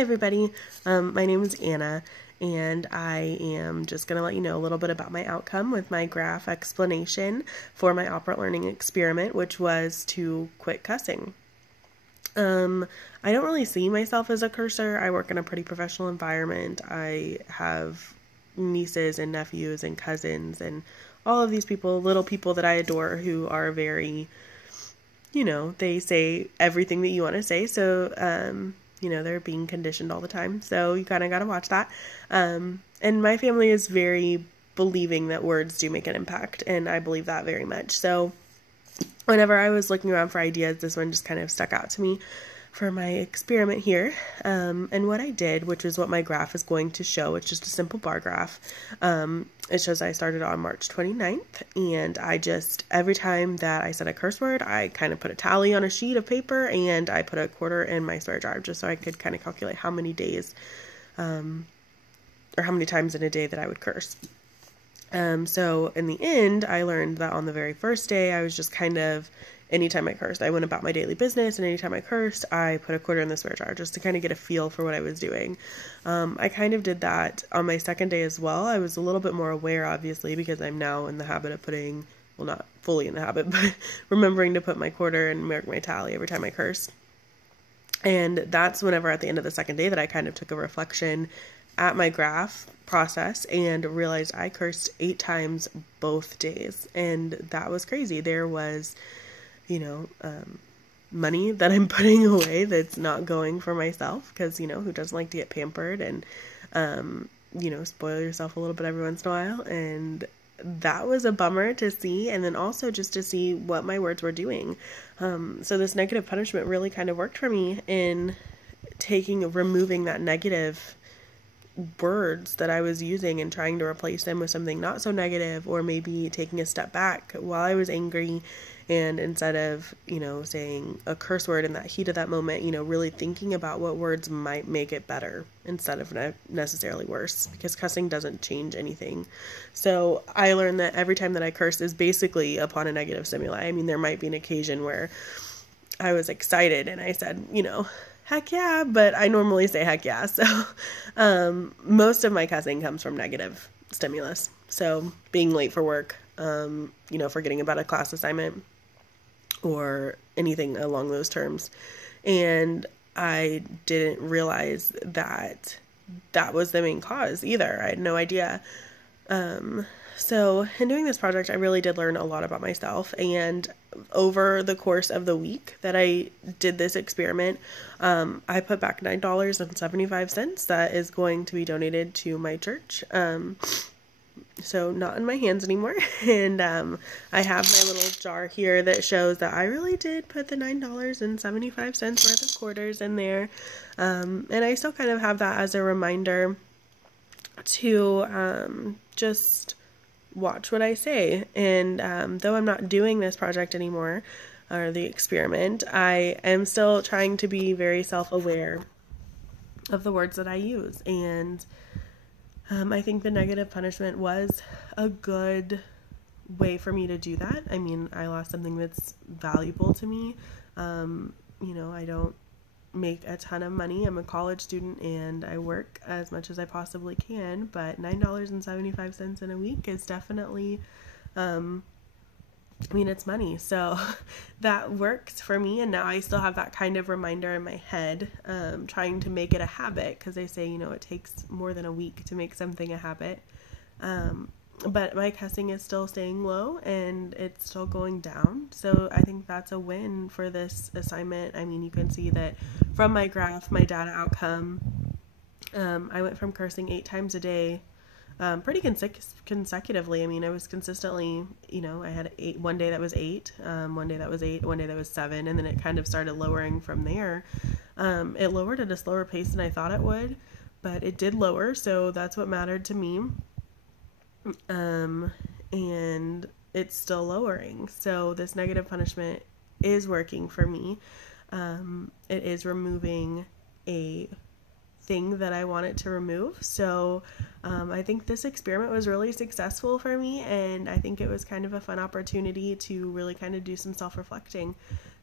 Hi everybody, my name is Anna, and I am just going to let you know a little bit about my outcome with my graph explanation for my operant learning experiment, which was to quit cussing. I don't really see myself as a cursor. I work in a pretty professional environment. I have nieces and nephews and cousins and all of these people, little people that I adore who are very, they say everything that you want to say. So, they're being conditioned all the time. So you kind of got to watch that. And my family is very believing that words do make an impact. And I believe that very much. So whenever I was looking around for ideas, this one just kind of stuck out to me for my experiment here. And what I did, which is what my graph is going to show, it's just a simple bar graph. It shows I started on March 29th, and I just, every time that I said a curse word, I kind of put a tally on a sheet of paper, and I put a quarter in my swear jar, just so I could kind of calculate how many days, or how many times in a day that I would curse. So in the end, I learned that on the very first day, I was just kind of, anytime I cursed, I went about my daily business, and anytime I cursed, I put a quarter in the swear jar just to kind of get a feel for what I was doing. I kind of did that on my second day as well. I was a little bit more aware, obviously, because I'm now in the habit of putting, well, not fully in the habit, but remembering to put my quarter and mark my tally every time I curse. And that's whenever at the end of the second day that I kind of took a reflection at my graph process and realized I cursed 8 times both days. And that was crazy. There was money that I'm putting away that's not going for myself, because, who doesn't like to get pampered and, spoil yourself a little bit every once in a while. And that was a bummer to see. And then also just to see what my words were doing. So this negative punishment really kind of worked for me in removing that negative words that I was using and trying to replace them with something not so negative, or maybe taking a step back while I was angry, and instead of, saying a curse word in that heat of that moment, really thinking about what words might make it better instead of necessarily worse, because cussing doesn't change anything. So I learned that every time that I curse is basically upon a negative stimuli. I mean, there might be an occasion where I was excited and I said, heck yeah, but I normally say heck yeah. So most of my cussing comes from negative stimulus. So being late for work, forgetting about a class assignment or anything along those terms. And I didn't realize that that was the main cause either. I had no idea. So in doing this project, I really did learn a lot about myself. And over the course of the week that I did this experiment, I put back $9.75 that is going to be donated to my church. So not in my hands anymore. And I have my little jar here that shows that I really did put the $9.75 worth of quarters in there. And I still kind of have that as a reminder to just watch what I say. And though I'm not doing this project anymore, or the experiment, I am still trying to be very self-aware of the words that I use. And I think the negative punishment was a good way for me to do that. I mean, I lost something that's valuable to me. I don't make a ton of money. I'm a college student and I work as much as I possibly can, but $9.75 in a week is definitely, it's money. So that works for me. And now I still have that kind of reminder in my head, trying to make it a habit, because they say, it takes more than a week to make something a habit. But my cussing is still staying low and it's still going down. So I think that's a win for this assignment. I mean, you can see that from my graph, my data outcome, I went from cursing 8 times a day, pretty consecutively. I mean, I was consistently, I had 8, one day that was 8, one day that was 8, one day that was 7, and then it kind of started lowering from there. It lowered at a slower pace than I thought it would, but it did lower, so that's what mattered to me. And it's still lowering. So this negative punishment is working for me. It is removing a thing that I wanted to remove. So I think this experiment was really successful for me, and I think it was kind of a fun opportunity to really kind of do some self-reflecting.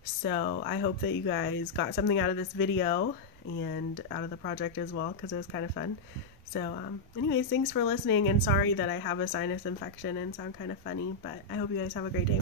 So I hope that you guys got something out of this video, and out of the project as well, because it was kind of fun. So anyways, thanks for listening, and sorry that I have a sinus infection and sound kind of funny, but I hope you guys have a great day.